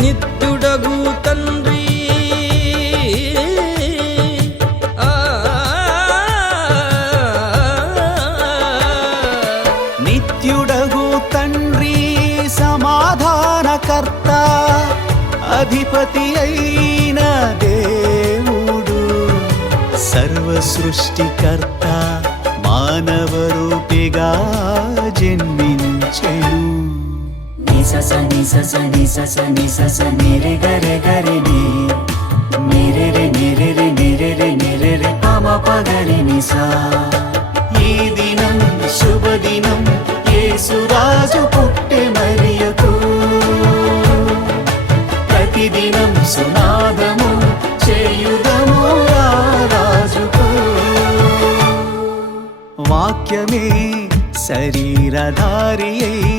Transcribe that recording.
నిత్యుడగు తండ్రి. నిత్యుడగు తండ్రి సమాధానకర్త అధిపతి అయిన దేవుడు. సర్వ సృష్టికర్త మానవ రూపిగా జన్మించే జన్మించెను నిసస నిసస నిసస నిసస నిరి గరి గరి ని. నిరి రి నిరి రి నిరి రి నిరి రి పమ పగరి నిసా ఈ దినం శుభదినం యేసురాజు పుట్టె మరియకు. ప్రతిదినం సునాదము చేయుదము ఆ రాజుకు. వాక్యమే శరీరధారి అయి